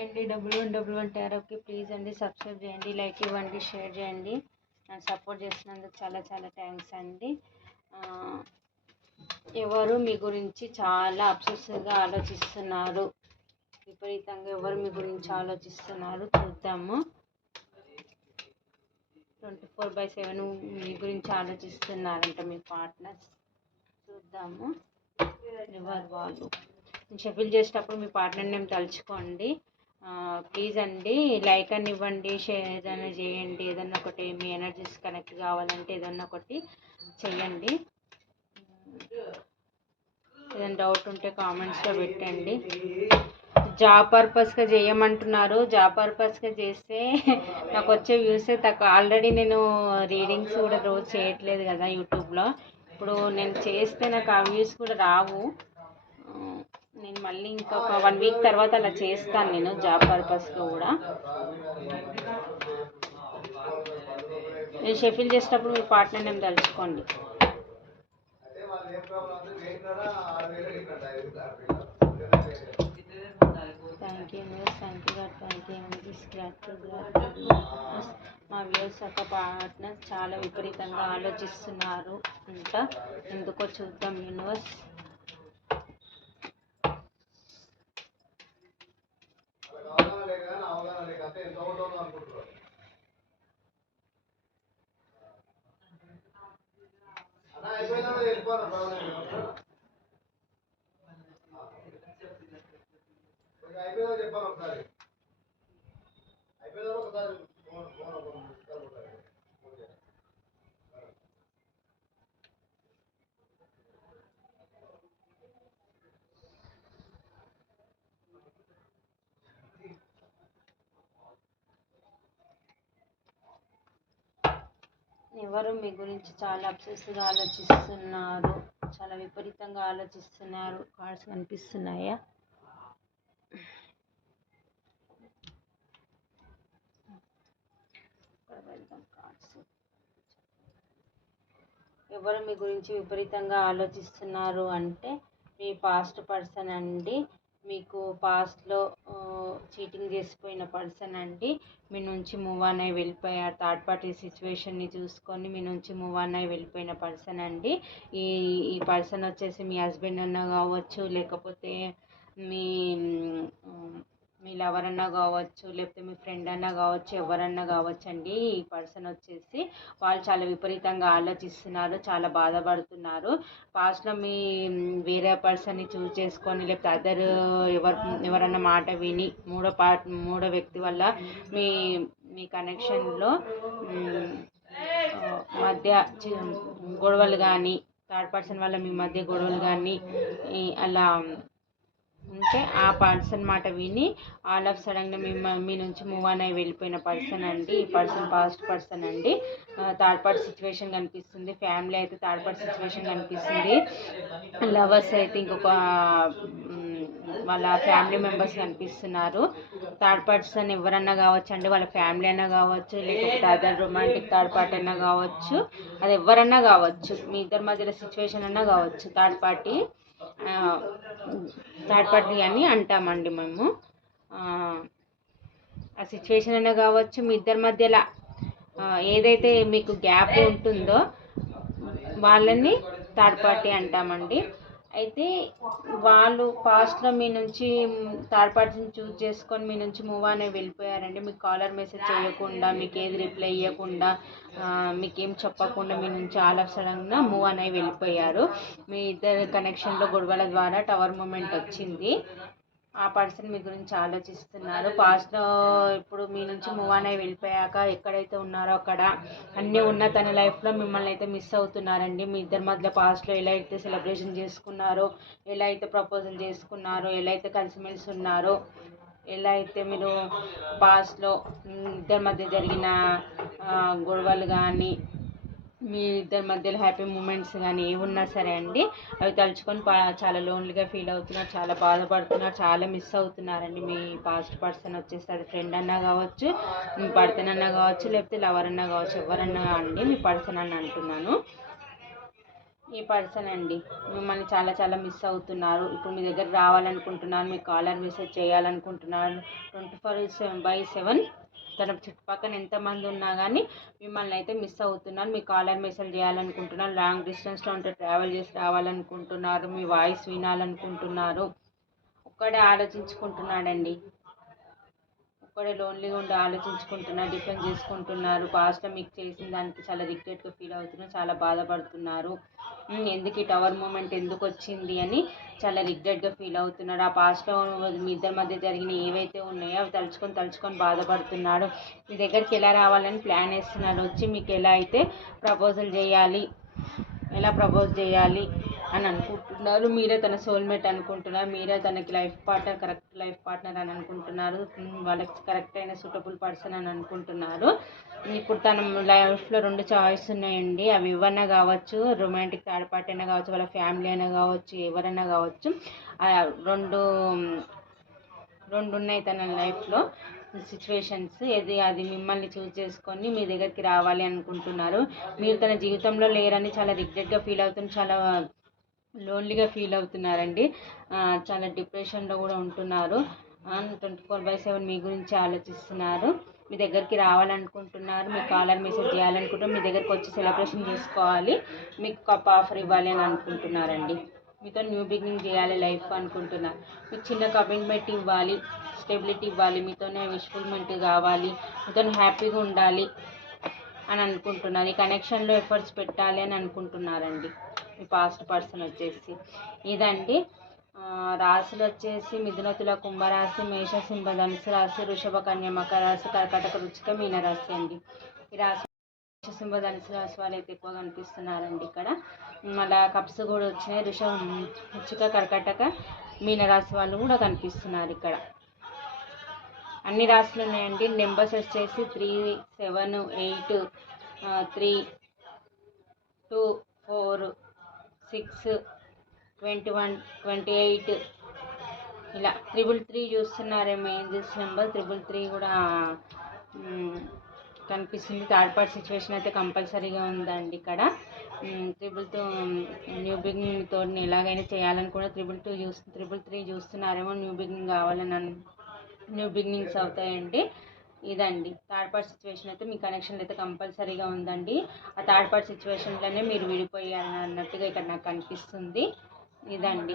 Hi అండి. Double one టారోకి please అండి subscribe చేయండి, లైక్ ఇవ్వండి, షేర్ చేయండి. నన్ను సపోర్ట్ చేసినందుకు చాలా చాలా థ్యాంక్స్ అండి. ఎవరు మీ గురించి చాలా అబ్సెసివ్గా ఆలోచిస్తున్నారు, విపరీతంగా ఎవరు మీ గురించి ఆలోచిస్తున్నారు చూద్దాము. 24/7 మీ గురించి ఆలోచిస్తున్నారంట మీ పార్ట్నర్స్. చూద్దాము ఎవరు వాళ్ళు. షఫిల్ చేసేటప్పుడు మీ పార్ట్నర్ నేమ్ తలుచుకోండి. ప్లీజ్ అండి లైక్ అని ఇవ్వండి, షేర్ ఏదైనా చేయండి. ఏదన్నా ఒకటి మీ ఎనర్జీస్ కనెక్ట్ కావాలంటే ఏదన్నా ఒకటి చెయ్యండి. ఏదైనా డౌట్ ఉంటే కామెంట్స్లో పెట్టండి. జాబ్ పర్పస్గా చేయమంటున్నారు. జాబ్ పర్పస్గా చేస్తే నాకు వచ్చే వ్యూసే తక్కువ. ఆల్రెడీ నేను రీడింగ్స్ కూడా రోజు చేయట్లేదు కదా యూట్యూబ్లో. ఇప్పుడు నేను చేస్తే నాకు ఆ వ్యూస్ కూడా రావు. నేను మళ్ళీ ఇంకొక 1 వీక్ తర్వాత అలా చేస్తాను నేను జాబ్ పర్పస్గా కూడా. నేను షఫిల్ చేసేటప్పుడు మీ పార్ట్నర్ నేమ్ తలుచుకోండి. Thank you news, thank you God, thank you energies, gratitude. మా వ్యూస్ ఒక పార్ట్నర్ చాలా విపరీతంగా ఆలోచిస్తున్నారు అంట. ఎందుకో చూద్దాం యూనివర్స్. ఎవరు మీ గురించి చాలా అబ్సెసివ్గా ఆలోచిస్తున్నారు, చాలా విపరీతంగా ఆలోచిస్తున్నారు. కార్డ్స్ కనిపిస్తున్నాయా? ఎవరు మీ గురించి విపరీతంగా ఆలోచిస్తున్నారు అంటే మీ పాస్ట్ పర్సన్ అండి. మీకు పాస్ట్లో చీటింగ్ చేసిపోయిన పర్సన్ అండి. మీ నుంచి మూవ్ ఆన్ అయి వెళ్ళిపోయారు. థర్డ్ పార్టీ సిచ్యువేషన్ని చూసుకొని మీ నుంచి మూవ్ ఆన్ అయి వెళ్ళిపోయిన పర్సన్ అండి. ఈ పర్సన్ వచ్చేసి మీ హస్బెండ్ అన్నా కావచ్చు, లేకపోతే మీ మీ లవర్ అన్నా కావచ్చు, లేకపోతే మీ ఫ్రెండ్ అన్నా కావచ్చు, ఎవరన్నా కావచ్చు అండి. ఈ పర్సన్ వచ్చేసి వాళ్ళు చాలా విపరీతంగా ఆలోచిస్తున్నారు, చాలా బాధపడుతున్నారు. పాస్ట్లో మీ వేరే పర్సన్ని చూస్ చేసుకొని, లేకపోతే అదర్ ఎవరన్నా మాట విని మూడో వ్యక్తి వల్ల మీ మీ కనెక్షన్లో మధ్య గొడవలు కానీ, థర్డ్ పర్సన్ వల్ల మీ మధ్య గొడవలు కానీ అలా ఉంటే ఆ పర్సన్ మాట విని ఆల్ ఆఫ్ సడన్గా మీ నుంచి మూవ్ ఆన్ అయి వెళ్ళిపోయిన పర్సన్ అండి. ఈ పర్సన్ పాస్ట్ పర్సన్ అండి. థర్డ్ పార్టీ సిచ్యువేషన్ కనిపిస్తుంది. ఫ్యామిలీ అయితే థర్డ్ పార్టీ సిచ్యువేషన్ కనిపిస్తుంది. లవర్స్ అయితే ఇంకొక వాళ్ళ ఫ్యామిలీ మెంబర్స్ కనిపిస్తున్నారు. థర్డ్ పర్సన్ ఎవరన్నా కావచ్చు అండి, వాళ్ళ ఫ్యామిలీ అయినా కావచ్చు, లేకపోతే అదర్ రొమాంటిక్ థర్డ్ పార్టీ అయినా కావచ్చు, అది ఎవరన్నా కావచ్చు, మీ ఇద్దరి మధ్యలో సిచ్యువేషన్ అన్నా కావచ్చు. థర్డ్ పార్టీ అని అంటామండి మేము. ఆ సిచ్యువేషన్ అయినా కావచ్చు, మీ ఇద్దరి మధ్యలో ఏదైతే మీకు గ్యాప్ ఉంటుందో వాళ్ళని థర్డ్ పార్టీ అంటామండి. అయితే వాళ్ళు పాస్ట్లో మీ నుంచి థర్డ్ పార్టీని చూస్ చేసుకొని మీ నుంచి మూవ్ ఆన్ అయి వెళ్ళిపోయారండి. మీకు కాలర్ మెసేజ్ చేయకుండా, మీకు ఏది రిప్లై ఇవ్వకుండా, మీకేం చెప్పకుండా మీ నుంచి ఆల్ ఆఫ్ సడన్గా మూవ్ ఆన్ అయి వెళ్ళిపోయారు. మీ ఇద్దరు కనెక్షన్లో గొడవల ద్వారా టవర్ మూమెంట్ వచ్చింది. ఆ పర్సన్ మీ గురించి ఆలోచిస్తున్నారు. పాస్ట్లో ఇప్పుడు మీ నుంచి మూవ్ ఆన్ అయి వెళ్ళిపోయాక ఎక్కడైతే ఉన్నారో అక్కడ అన్నీ ఉన్న తన లైఫ్లో మిమ్మల్ని అయితే మిస్ అవుతున్నారండి. మీ ఇద్దరి మధ్య పాస్ట్లో ఎలా అయితే సెలబ్రేషన్ చేసుకున్నారో, ఎలా అయితే ప్రపోజల్ చేసుకున్నారో, ఎలా అయితే కలిసిమెలిసి ఉన్నారో, ఎలా అయితే మీరు పాస్ట్లో ఇద్దరి మధ్య జరిగిన గొడవలు కానీ, మీ ఇద్దరి మధ్యలో హ్యాపీ మూమెంట్స్ కానీ ఏమున్నా సరే అండి, అవి తలుచుకొని చాలా లోన్లీగా ఫీల్ అవుతున్నారు, చాలా బాధపడుతున్నారు, చాలా మిస్ అవుతున్నారండి. మీ పాస్ట్ పర్సన్ వచ్చేసి అది ఫ్రెండ్ అన్నా కావచ్చు, మీ పర్సన్ అన్నా కావచ్చు, లేకపోతే లవర్ అన్నా కావచ్చు, ఎవరన్నా అండి మీ పర్సన్ అని అంటున్నాను. ఈ పర్సన్ అండి మిమ్మల్ని చాలా చాలా మిస్ అవుతున్నారు. ఇప్పుడు మీ దగ్గర రావాలనుకుంటున్నారు, మీ కాలర్ మెసేజ్ చేయాలనుకుంటున్నారు. 24/7 తన చుట్టుపక్కల ఎంతమంది ఉన్నా కానీ మిమ్మల్ని అయితే మిస్ అవుతున్నారు. మీ కాలర్ మెసేజ్ చేయాలనుకుంటున్నారు. లాంగ్ డిస్టెన్స్లో ఉంటే ట్రావెల్ చేసి రావాలనుకుంటున్నారు. మీ వాయిస్ వినాలనుకుంటున్నారు. ఒక్కడే ఆలోచించుకుంటున్నాడండి. ఒక్కడే లోన్లీగా ఉండి ఆలోచించుకుంటున్నారు, డిఫెండ్ చేసుకుంటున్నారు. పాస్ట్లో మీకు చేసిన దానికి చాలా రిగ్రెట్గా ఫీల్ అవుతున్నారు, చాలా బాధపడుతున్నారు. ఎందుకు ఈ టవర్ మూమెంట్ ఎందుకు వచ్చింది అని చాలా రిగ్రెట్గా ఫీల్ అవుతున్నాడు. ఆ పాస్ట్లో మీ ఇద్దరి మధ్య జరిగిన ఏవైతే ఉన్నాయో అవి తలుచుకొని బాధపడుతున్నాడు. మీ దగ్గరికి ఎలా రావాలని ప్లాన్ వేస్తున్నాడు. వచ్చి మీకు ఎలా అయితే ఎలా ప్రపోజ్ చేయాలి అని అనుకుంటున్నారు. మీరే తన సోల్మేట్ అనుకుంటున్నారు. మీరే తనకి కరెక్ట్ లైఫ్ పార్ట్నర్ అని అనుకుంటున్నారు. వాళ్ళకి కరెక్ట్ అయిన సూటబుల్ పర్సన్ అని అనుకుంటున్నారు. ఇప్పుడు తన లైఫ్లో 2 చాయిస్ ఉన్నాయండి. అవి ఇవ్వన్నా కావచ్చు, రొమాంటిక్ థర్డ్ పార్టీ అయినా కావచ్చు, వాళ్ళ ఫ్యామిలీ అయినా కావచ్చు, ఎవరైనా కావచ్చు. రెండు ఉన్నాయి తన లైఫ్లో సిచ్యువేషన్స్. అది మిమ్మల్ని చూస్ చేసుకొని మీ దగ్గరికి రావాలి అనుకుంటున్నారు. మీరు తన జీవితంలో లేరని చాలా రిగ్రెట్గా ఫీల్ అవుతున్నారు, చాలా లోన్లీగా ఫీల్ అవుతున్నారండి. చాలా డిప్రెషన్లో కూడా ఉంటున్నారు. 24/7 మీ గురించి ఆలోచిస్తున్నారు. మీ దగ్గరికి రావాలనుకుంటున్నారు. మీ కాలర్ మెసేజ్ చేయాలనుకుంటున్నారు. మీ దగ్గరికి వచ్చి సెలబ్రేషన్ చేసుకోవాలి, మీకు కప్ ఆఫర్ ఇవ్వాలి అని అనుకుంటున్నారండి. మీతో న్యూ బిగినింగ్ చేయాలి లైఫ్ అనుకుంటున్నారు. మీకు చిన్న కమిట్మెంట్ ఇవ్వాలి, స్టెబిలిటీ ఇవ్వాలి, మీతోనే విష్ఫుల్మెంట్ కావాలి, మీతో హ్యాపీగా ఉండాలి అని అనుకుంటున్నారు. ఈ కనెక్షన్లో ఎఫర్ట్స్ పెట్టాలి అని అనుకుంటున్నారండి. మీ పాస్ట్ పర్సన్ వచ్చేసి ఇదండి. రాశులు వచ్చేసి మిథున, తుల, కుంభరాశి, మేష, సింహ, ధనుసు రాశి, వృషభ, కన్య, మకర రాశి, కర్కాటక, వృశ్చిక, మీన రాశి అండి. ఈ రాశి సింహ, ధనుసు రాశి వాళ్ళు అయితే ఎక్కువగా కనిపిస్తున్నారండి ఇక్కడ. అలా కప్స్ కూడా వచ్చినాయి. వృశ్చిక, కర్కాటక, మీన రాశి వాళ్ళు కూడా కనిపిస్తున్నారు ఇక్కడ. అన్ని రాశులు ఉన్నాయండి. నెంబర్స్ వచ్చేసి 3, 7, 8, 3, 2, 4, 6, 21, 28 ఇలా 333 చూస్తున్నారేమో. ఏం చేసి నెంబర్ 333 కూడా కనిపిస్తుంది. థర్డ్ పార్ట్ సిచ్యువేషన్ అయితే కంపల్సరీగా ఉందండి ఇక్కడ. 322 న్యూ బిగినింగ్ తోటి ఎలాగైనా చేయాలని కూడా 333 చూస్తున్నారేమో. న్యూ బిగినింగ్ కావాలని న్యూ బిగినింగ్స్ అవుతాయండి. ఇదండి థర్డ్ పార్ట్ సిచ్యువేషన్ అయితే మీ కనెక్షన్లు అయితే కంపల్సరీగా ఉందండి. ఆ థర్డ్ పార్ట్ సిచ్యువేషన్లోనే మీరు విడిపోయారు అన్నట్టుగా ఇక్కడ నాకు కనిపిస్తుంది. ఇదండి.